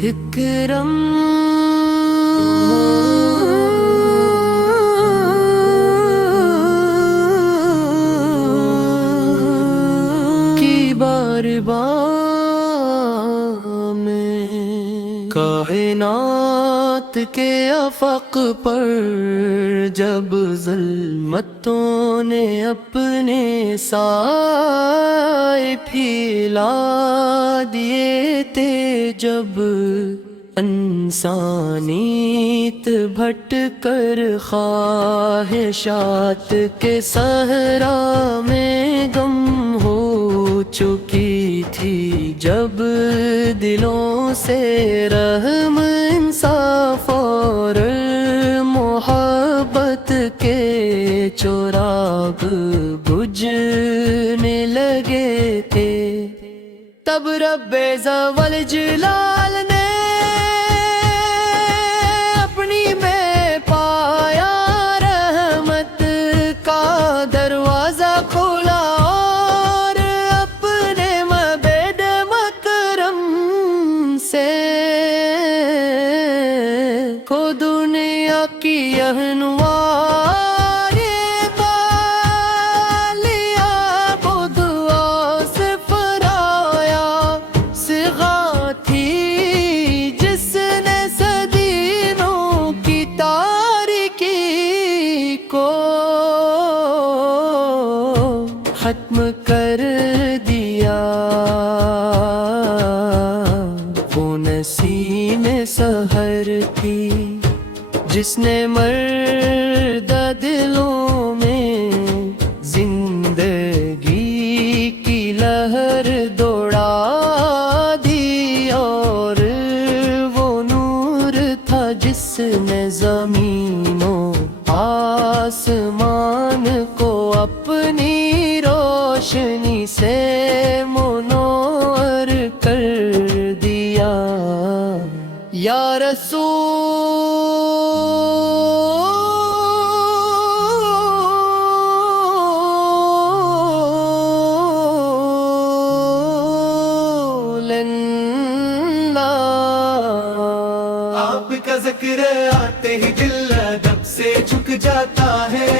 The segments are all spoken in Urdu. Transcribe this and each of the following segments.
اکرم کی بارگاہ میں کائنات کے افق پر جب ظلمتوں نے اپنے سائے پھیلا دیے تھے، جب انسانیت بھٹ کر خواہشات کے صحرا میں گم ہو چکی تھی، جب دلوں سے رحم، انصاف اور محبت کے چراغ بجھنے لگے تھے، تب رب ذوال جلال نے اپنی بے پایا رحمت کا دروازہ کھولا اور اپنے مبعد مکرم سے کو دنیا کی اہنوار لیا، وہ دعا سے فرایا صغا تھی جس نے صدیوں کی تاریکی کو ختم کر دیا، وہ نسیم سحر تھی جس نے مردہ دلوں میں زندگی کی لہر دوڑا دی، اور وہ نور تھا جس نے زمین و آسمان کو اپنی روشنی سے منور کر دیا۔ یا رسول اللہ، آپ کا ذکر آتے ہی دل ادب سے جھک جاتا ہے،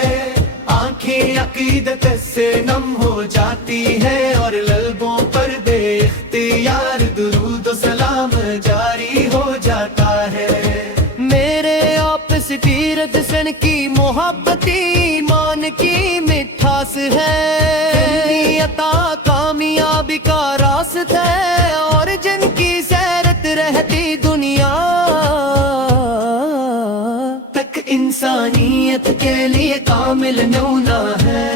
آنکھیں عقیدت سے نم ہو جاتی ہے، اور لبوں پر بے اختیار درود و سلام جاری ہو جاتا ہے۔ میرے آپس سیرت سن کی محبت ایمان کی مٹھاس ہے، عطا کامیابی کا راستہ ہے، اور جن کی سیرت رہتی دنیا تک انسانیت کے لیے کامل نمونہ ہے۔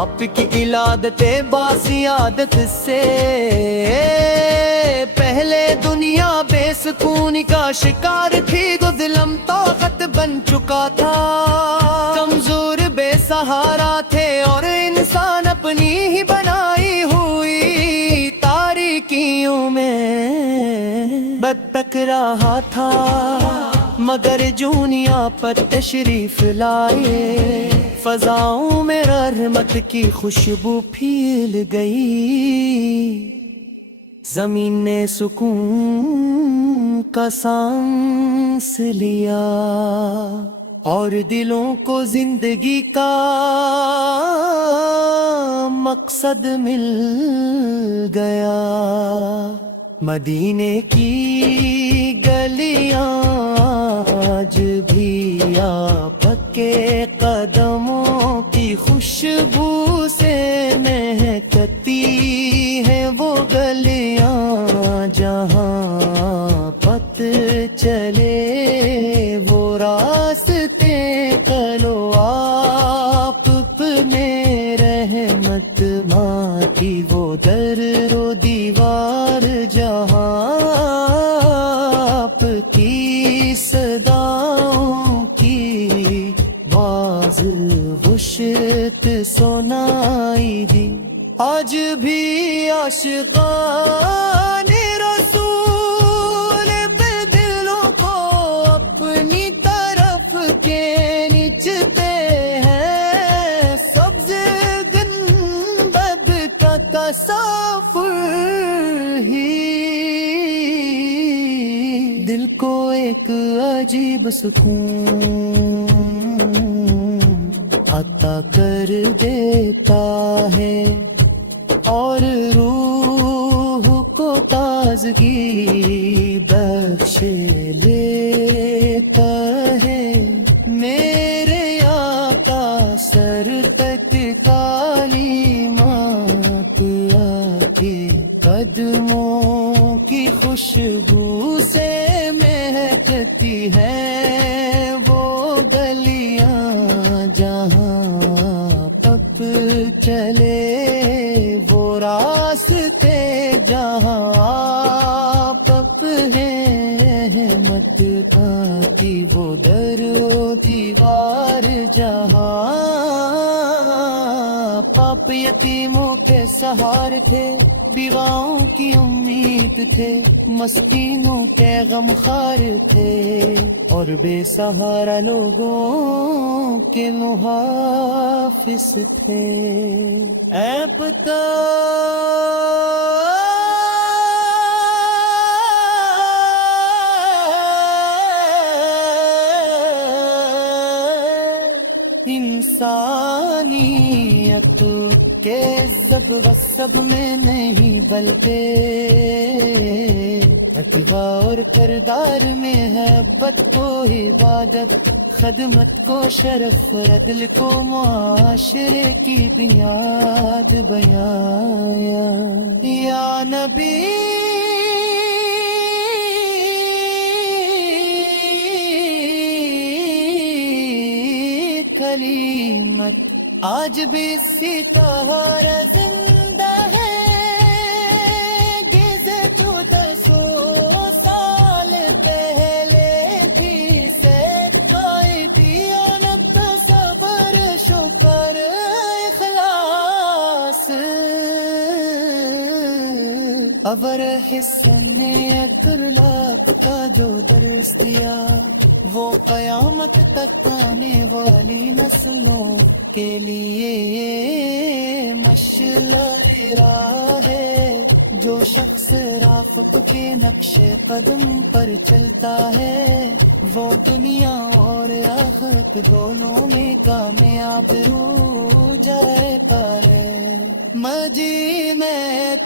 آپ کی ولادت باسعادت سے پہلے دنیا بے سکونی کا شکار تھی، تو ظلم طاقت بن چکا تھا، کمزور بے سہارا تھے، اور انسان اپنی ہی بنائی ہوئی تاریکیوں میں بتک رہا تھا، مگر جونیا پر تشریف لائے فضاؤں میں رحمت کی خوشبو پھیل گئی، زمین نے سکون کا سانس لیا، اور دلوں کو زندگی کا مقصد مل گیا۔ مدینے کی گلیاں آج بھی آپ کے قدموں کی خوشبو سے مہکتی ہیں، وہ گلیاں جہاں پت چلے وہ راستے، چلو آپ میں رحمت ماں کی وہ در و دیوار، جہاں آپ کی صداؤں کی باز وشت سنائی دی، آج بھی عاشقان رسول دلوں کو اپنی طرف کے نیچے عجیب سکون عطا کر دیتا ہے اور روح کو تازگی بخش لیتا ہے. میرے آقا سر تک تعلیمات آپ کے قدموں کی خوشبو سے مہکتی ہیں وہ گلیاں جہاں پپ چلے، وہ راستے جہاں پپ ہیں. احمد کی وہ در و دیوار جہاں پاپ یتیموں کے سہارے تھے، بیواؤں کی امید تھے، مسکینوں کے غمخوار تھے اور بے سہارا لوگوں کے محافظ تھے. اے پتا انسانیت کے سب و سب میں نہیں بلکہ اتباع اور کردار میں ہے. بد کو عبادت، خدمت کو شرف، عدل کو معاشرے کی بنیاد بیایا. یا نبی کلیمت آج بھی ستارہ زندہ ہے، جسے 1400 سال پہلے تھی سے قائدیت، صبر، شکر، اخلاص. ابر حسنیت اللہ کا جو درس دیا وہ قیامت تک آنے والی نسلوں کے لیے مشعل راہ ہے. جو شخص رافق کے نقش قدم پر چلتا ہے وہ دنیا اور آخرت دونوں میں کامیاب ہو جائے. پر مجید میں